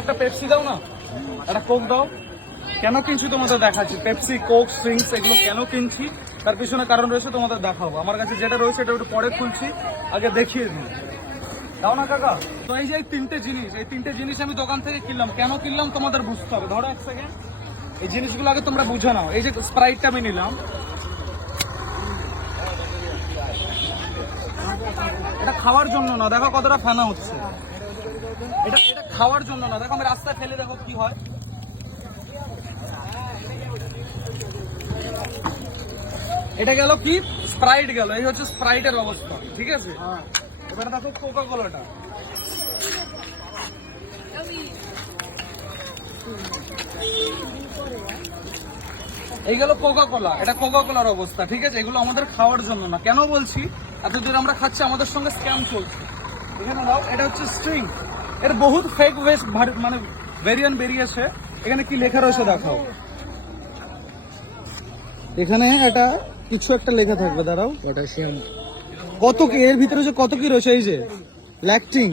একটা পেপসি দাও না, একটা কোক দাও। কেন কিনছি তোমাদের দেখাচ্ছি, পেপসি, কোক, ড্রিঙ্কস এগুলো কেন কিনছি তার পিছনে কারণ রয়েছে, তোমাদের দেখাবো। আমার কাছে যেটা রয়েছে এটা একটু পরে খুলছি, আগে দেখিয়ে দিই। দাও না কাকা। তো এই যে এই তিনটে জিনিস আমি দোকান থেকে কিনলাম। কেন কিনলাম তোমাদের বুঝতে হবে। ধরো এক সেকেন্ড, এই জিনিসগুলো আগে তোমরা বুঝে নাও। এই যে স্প্রাইটটা আমি নিলাম, এটা খাওয়ার জন্য না, দেখো কতটা ফেনা হচ্ছে। এটা খাওয়ার জন্য না, দেখো আমি রাস্তায় ফেলে, দেখো কি হয়। এটা গেল কি, স্প্রাইট গেল। এই হচ্ছে স্প্রাইটের অবস্থা, ঠিক আছে। এবার দেখো কোকা কোলাটা, এই গেল কোকা কোলা। এটা কোকা কোলার অবস্থা, ঠিক আছে। এগুলো আমাদের খাওয়ার জন্য না। কেন বলছি, এতদিন আমরা খাচ্ছি, আমাদের সঙ্গে স্ক্যাম চলছে। এখানে দাও, এটা হচ্ছে স্ট্রিং। এর বহুত ফেক ওয়েস্ট মানে ভেরিয়েন্ট বেরিয়েছে। এখানে কি লেখা রয়েছে দেখাও। এখানে এটা কিছু একটা লেখা থাকবে, দাঁড়াও। পটাশিয়াম কত কি, এর ভিতরে যে কত কি রয়েছে, এই যে ল্যাকটিং,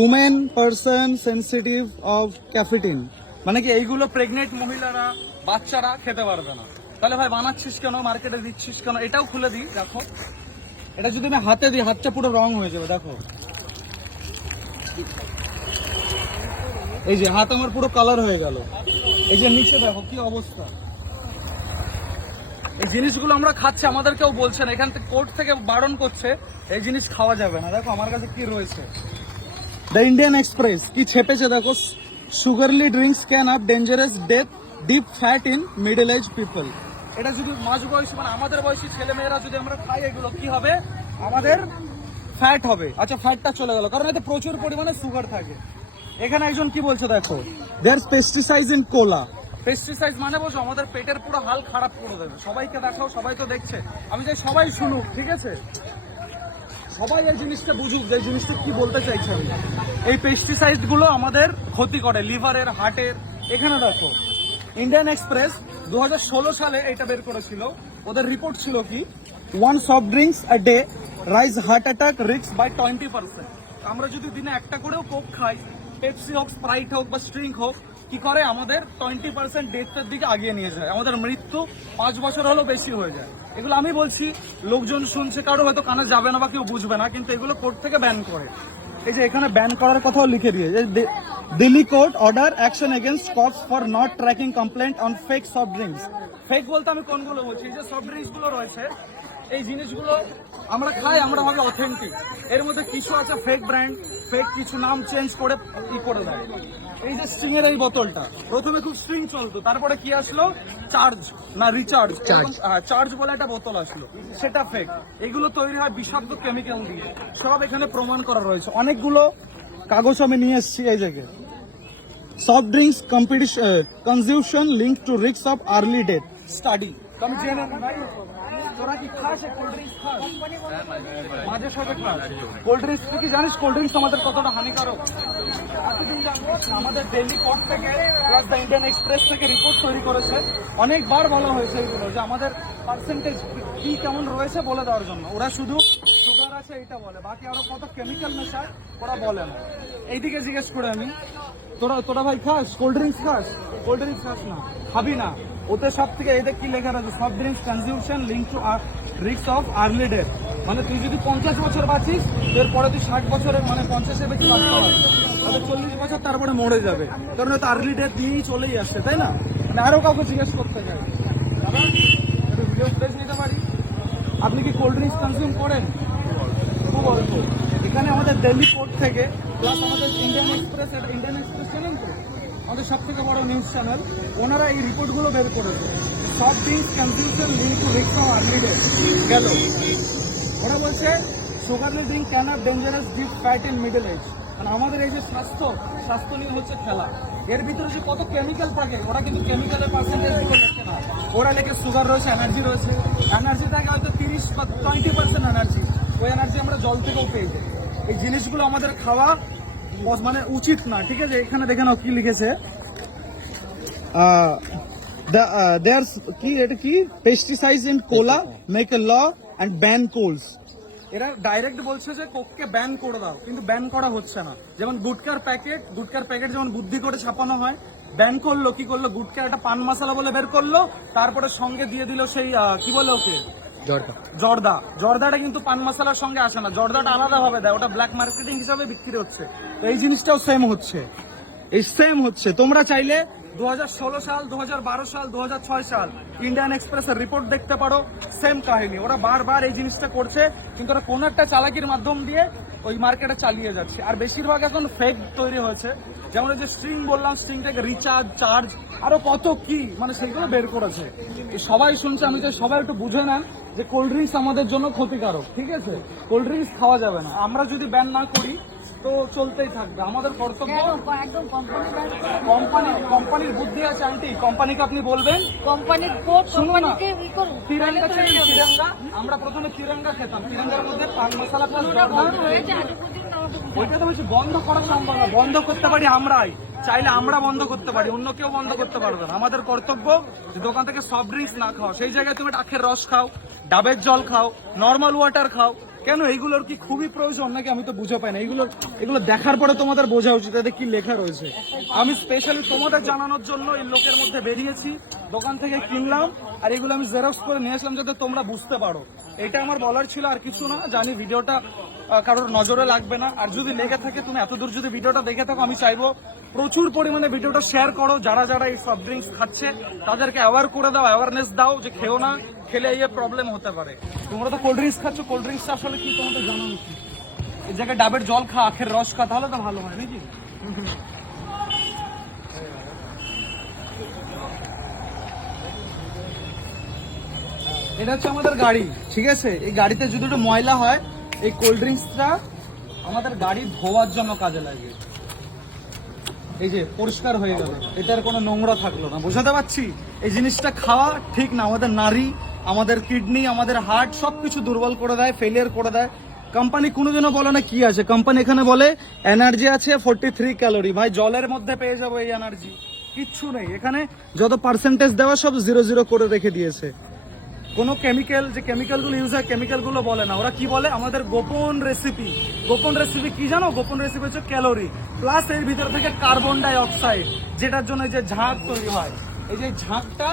উমেন পারসন সেনসিটিভ অফ ক্যাফেটিন, মানে কি এইগুলো প্রেগনেন্ট মহিলারা, বাচ্চারা খেতে পারবে না। তাহলে ভাই বানাচ্ছিস কেন, মার্কেটে দিচ্ছিস কেন? এটাও খুলে দিই, দেখো। এটা যদি আমি হাতে দিই, হাতটা পুরো রং হয়ে যাবে, দেখো। এই যে হাত আমার পুরো কালার হয়ে গেল। এই যে নিচে দেখো কি অবস্থা। এই জিনিসগুলো আমরা খাচ্ছি, আমাদের কেউ বলছে না। এখান থেকে কোর্ট থেকে বারণ করছে এই জিনিস খাওয়া যাবে না। দেখো আমার কাছে কি রয়েছে, দ্য ইন্ডিয়ান এক্সপ্রেস কি ছেপেছে দেখো। Sugary drinks can have dangerous death, deep fat in middle age people. এটা যদি মাঝ বয়সী মানে আমাদের বয়সী ছেলে মেয়েরা যদি আমরা খাই, এগুলো কি হবে, আমাদের ফ্যাট হবে। আচ্ছা ফ্যাটটা চলে গেল, কারণ এতে প্রচুর পরিমাণে সুগার থাকে। এখানে একজন কি বলছে দেখো, দেয়ার পেস্টিসাইড ইন কোলা। পেস্টিসাইড মানে বোঝো, আমাদের পেটের পুরো হাল খারাপ করে দেবে। সবাইকে দেখাও, সবাই তো দেখছে। আমি চাই সবাই শুনুক, ঠিক আছে, সবাই এই জিনিসটা বুঝুক যে এই জিনিসটা কি বলতে চাইছে আমি। এই পেস্টিসাইড গুলো আমাদের ক্ষতি করে লিভারের, হার্টের। এখানে দেখো, ইন্ডিয়ান এক্সপ্রেস 2016 সালে এটা বের করেছিল। ওদের রিপোর্ট ছিল কি, one soft drinks a day rise heart attack risk by 20%। আমরা যদি দিনে একটা করেও কোক খাই, পেপসি হোক, স্প্রাইট হোক বা স্ট্রিং হোক, কি করে আমাদের 20% ডেথের দিকে আগিয়ে নিয়ে যায়। আমাদের মৃত্যু 5 বছর হলেও বেশি হয়ে যায়। এগুলো আমি বলছি, লোকজন শুনছে, কারো হয়তো কানে যাবে না বা কেউ বুঝবে না, কিন্তু এগুলো কোর্ট থেকে ব্যান করে। এই যে এখানে ব্যান করার কথাও লিখে দিয়ে, Delhi court order action against cops for not tracking complaint on fake soft drinks. Fake বলতে আমি কোনগুলো বলছি, এই যে সফট ড্রিঙ্কস গুলো রয়েছে, এই জিনিসগুলো আমরা খাই, আমরা ভাবি অথেন্টিক। এর মধ্যে কিছু আছে ফেক ব্র্যান্ড, ফেক কিছু নাম চেঞ্জ করে করে দেয়। এই যে স্ট্রিং এর এই বোতলটা, প্রথমে খুব স্ট্রিং চলতো, তারপরে কি আসলো, চার্জ না রিচার্জ, চার্জ বলে একটা বোতল আসলো, সেটা ফেক। এগুলো তৈরি হয় বিষাক্ত কেমিক্যাল দিয়ে, সব এখানে প্রমাণ করা রয়েছে। অনেকগুলো কাগজ আমি নিয়ে এসেছি। এই জায়গায় soft drinks consumption link to risk of early death study. আমি জেনে নাই, তোরা কি খাস কোল্ড ড্রিঙ্কস? খাস মাঝে সাথে খাস কোল্ড ড্রিঙ্কস? তুই কি জানিস কোল্ড ড্রিঙ্কস আমাদের কতটা হানিকারক? এতদিন জানবো, আমাদের দিল্লি কোর্ট থেকে প্লাস দ্য ইন্ডিয়ান এক্সপ্রেস থেকে রিপোর্ট তৈরি করেছে। অনেকবার বলা হয়েছে এগুলো যে আমাদের পার্সেন্টেজ কি কেমন রয়েছে বলে দেওয়ার জন্য। ওরা শুধু সুগার আছে এইটা বলে, বাকি আরো কত কেমিক্যাল মেশায় ওরা বলে না। এইদিকে জিজ্ঞেস করে আমি, তোরা ভাই খাস কোল্ড ড্রিঙ্কস? খাস কোল্ড ড্রিঙ্কস? খাস না, খাবি না। ওতে সব থেকে এদের কি লেখা আছে, soft drinks consumption link to risk of early death. মানে তুই যদি 50 বছর বাঁচিস, এরপরে তুই 60 বছরের মানে 50-এর বেশি বাঁচতে পারবি, তাহলে 40 বছর তারপরে মরে যাবে, কারণ হয়তো আর্লি ডেথ দিয়েই চলেই আসছে, তাই না? মানে আরো কাউকে জিজ্ঞেস করতে চাই, দাদা একটু ভিডিও ফুটেজ নিতে পারি? আপনি কি কোল্ড ড্রিঙ্কস কনজিউম করেন? খুব অল্প। এখানে আমাদের দিল্লি কোর্ট থেকে প্লাস আমাদের ইন্ডিয়ান এক্সপ্রেস চ্যানেল তো আমাদের সব থেকে বড় নিউজ চ্যানেল, ওনারা এই রিপোর্টগুলো বের করেছে। Soft drinks consumption link to risk of early death গেল। ওরা বলছে sugary drink can have dangerous deep fat in middle age. মানে আমাদের এই যে স্বাস্থ্য নিয়ে হচ্ছে খেলা। এর ভিতরে যে কত কেমিক্যাল থাকে, ওরা কিন্তু কেমিক্যালের পার্সেন্টেজ গুলো লেখে না। ওরা লেখে সুগার রয়েছে, এনার্জি রয়েছে। এনার্জি থাকে হয়তো 30 বা 20% এনার্জি। ওই এনার্জি আমরা জল থেকেও পেয়ে যাই। এই জিনিসগুলো আমাদের খাওয়া মানে উচিত না, ঠিক আছে। এখানে দেখে নাও কি লিখেছে, দেয়ার কি এটা কি pesticides in cola make a law and ban colas. এরা ডাইরেক্ট বলছে যে কোককে ব্যান করে দাও, কিন্তু ব্যান করা হচ্ছে না। যেমন গুটকার প্যাকেট যেমন বুদ্ধি করে ছাপানো হয়, ব্যান করলো, কি করলো, গুটকার একটা পান মশলা বলে বের করলো, তারপরে সঙ্গে দিয়ে দিল সেই কি বলে ওকে, জর্দাটা কিন্তু পান মশলার সঙ্গে আসে না, জর্দাটা আলাদা ভাবে দেয়, ওটা ব্ল্যাক মার্কেটিং হিসাবে বিক্রি হচ্ছে। তো এই জিনিসটাও সেম হচ্ছে। তোমরা চাইলে 2016 সাল, 2012 সাল, 2006 সাল ইন্ডিয়ান এক্সপ্রেসের রিপোর্ট দেখতে পারো, সেম কাহিনী। ওরা বারবার এই জিনিসটা করছে, কিন্তু ওরা কোন একটা চালাকির মাধ্যম দিয়ে ওই মার্কেটে চালিয়ে যাচ্ছে। আর বেশিরভাগ এখন ফেক তৈরি হয়েছে, যেমন ওই যে স্ট্রিং বললাম, স্ট্রিং থেকে রিচার্জ, চার্জ, আরো কত কি মানে সেগুলো বের করেছে। সবাই শুনছে, আমি চাই সবাই একটু বুঝে নেন যে কোল্ড ড্রিঙ্কস আমাদের জন্য ক্ষতিকারক, ঠিক আছে? কোল্ড ড্রিঙ্কস খাওয়া যাবে না। আমরা যদি ব্যান না করি তো চলতেই থাকবে, আমাদের কর্তব্য। কোম্পানির বুদ্ধি আছে আন্টি, কোম্পানিকে আপনি বলবেন কোম্পানির তিরঙ্গা, আমরা প্রথমে তিরঙ্গা খেতাম, তিরঙ্গার মধ্যে পান মশলা ওইটা তো হচ্ছে বন্ধ করা সম্ভব না, বন্ধ করতে পারি আমরাই, চাইলে আমরা বন্ধ করতে পারি, অন্য কেউ বন্ধ করতে পারবে না। আমাদের কর্তব্য যে দোকান থেকে সফট ড্রিঙ্কস না খাও, সেই জায়গায় তুমি আখের রস খাও, ডাবের জল খাও, নর্মাল ওয়াটার খাও। কেন এইগুলোর কি খুবই প্রয়োজন নাকি? আমি তো বুঝে পাই না। এগুলো দেখার পরে তোমাদের বোঝা উচিত এতে কি লেখা রয়েছে। আমি স্পেশালি তোমাদের জানানোর জন্য এই লোকের মধ্যে বেরিয়েছি, দোকান থেকে কিনলাম, আর এগুলো আমি জেরক্স করে নিয়ে আসলাম যাতে তোমরা বুঝতে পারো। এটা আমার বলার ছিল, আর কিছু না। জানি ভিডিওটা কারোর নজরে লাগবে না, আর যদি লেগে থাকে, তুমি এতদূর যদি ভিডিওটা দেখে থাকো, আমি চাইবো প্রচুর পরিমাণে ভিডিওটা শেয়ার করো। যারা এই সফট ড্রিঙ্কস খাচ্ছে তাদেরকে অ্যাওয়ার করে দাও, অ্যাওয়ারনেস দাও যে খেও না, খেলে এই প্রবলেম হতে পারে। তোমরা তো কোল্ড ড্রিঙ্কস খাচ্ছ, কোল্ড ড্রিঙ্কস আসলে কি তোমাদের জানা উচিত। এই জায়গায় ডাবের জল খা, আখের রস খা, তাহলে তো ভালো হয় নাকি? এটা হচ্ছে আমাদের গাড়ি, ঠিক আছে? এই গাড়িতে যদি একটু ময়লা হয়, এই কোল্ড ড্রিঙ্কসটা আমাদের গাড়ি ধোয়ার জন্য কাজে লাগে। এই যে পরিষ্কার হয়ে গেল, এটার কোনো নোংরা থাকলো না। বোঝাতে পারছি? এই জিনিসটা খাওয়া ঠিক না। আমাদের নারী, আমাদের কিডনি, আমাদের হার্ট সবকিছু দুর্বল করে দেয়, ফেলিয়ার করে দেয়। কোম্পানি কোনোদিনও বলে না কি আছে, কোম্পানি এখানে বলে এনার্জি আছে 43 ক্যালোরি। ভাই জলের মধ্যে পেয়ে যাবো এই এনার্জি, কিচ্ছু নেই এখানে। যত পার্সেন্টেজ দেওয়া সব 0 করে রেখে দিয়েছে। কোনো কেমিক্যাল, যে কেমিক্যালগুলো ইউজ হয়, কেমিক্যালগুলো বলে না। ওরা কি বলে? আমাদের গোপন রেসিপি কি জানো? গোপন রেসিপি হচ্ছে ক্যালোরি প্লাস এর ভিতর থেকে কার্বন ডাই অক্সাইড, যেটার জন্য যে ঝাঁক তৈরি হয়, এই যে ঝাঁকটা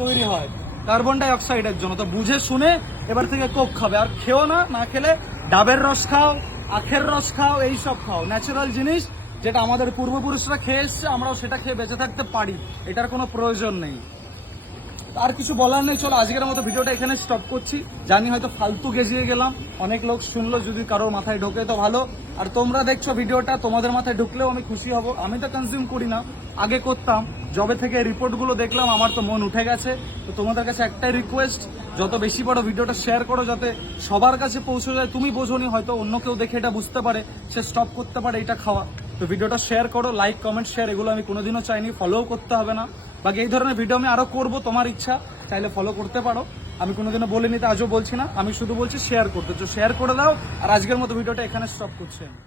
তৈরি হয় কার্বন ডাই অক্সাইডের জন্য। তো বুঝে শুনে এবার থেকে কোক খাবে, আর খেও না। না খেলে ডাবের রস খাও, আখের রস খাও, এইসব খাও, ন্যাচারাল জিনিস যেটা আমাদের পূর্বপুরুষরা খেয়ে এসছে, আমরাও সেটা খেয়ে বেঁচে থাকতে পারি। এটার কোনো প্রয়োজন নেই। আর কিছু বলার নেই। চলো আজকের মতো ভিডিওটা এখানে স্টপ করছি। জানি হয়তো ফালতু গেজিয়ে গেলাম, অনেক লোক শুনলো, যদি কারোর মাথায় ঢোকে তো ভালো। আর তোমরা দেখছো ভিডিওটা, তোমাদের মাথায় ঢুকলেও আমি খুশি হব। আমি তো কনজিউম করি না, আগে করতাম। যবে থেকে রিপোর্টগুলো দেখলাম আমার তো মন উঠে গেছে। তো তোমাদের কাছে একটাই রিকোয়েস্ট, যত বেশি বড় ভিডিওটা শেয়ার করো, যাতে সবার কাছে পৌঁছে যায়। তুমি বোঝোনি, হয়তো অন্য কেউ দেখে এটা বুঝতে পারে, সে স্টপ করতে পারে এটা খাওয়া। তো ভিডিওটা শেয়ার করো, লাইক, কমেন্ট, শেয়ার, এগুলো আমি কোনোদিনও চাইনি। ফলোও করতে হবে না, বাকি এই ধরনের ভিডিও আমি আরো করব, তোমার ইচ্ছা, চাইলে ফলো করতে পারো। আমি কোনোদিনও বলিনি, তো আজও বলছি না। আমি শুধু বলছি শেয়ার করতে, তো শেয়ার করে দাও। আর আজকের মতো ভিডিওটা এখানে স্টপ করছি আমি।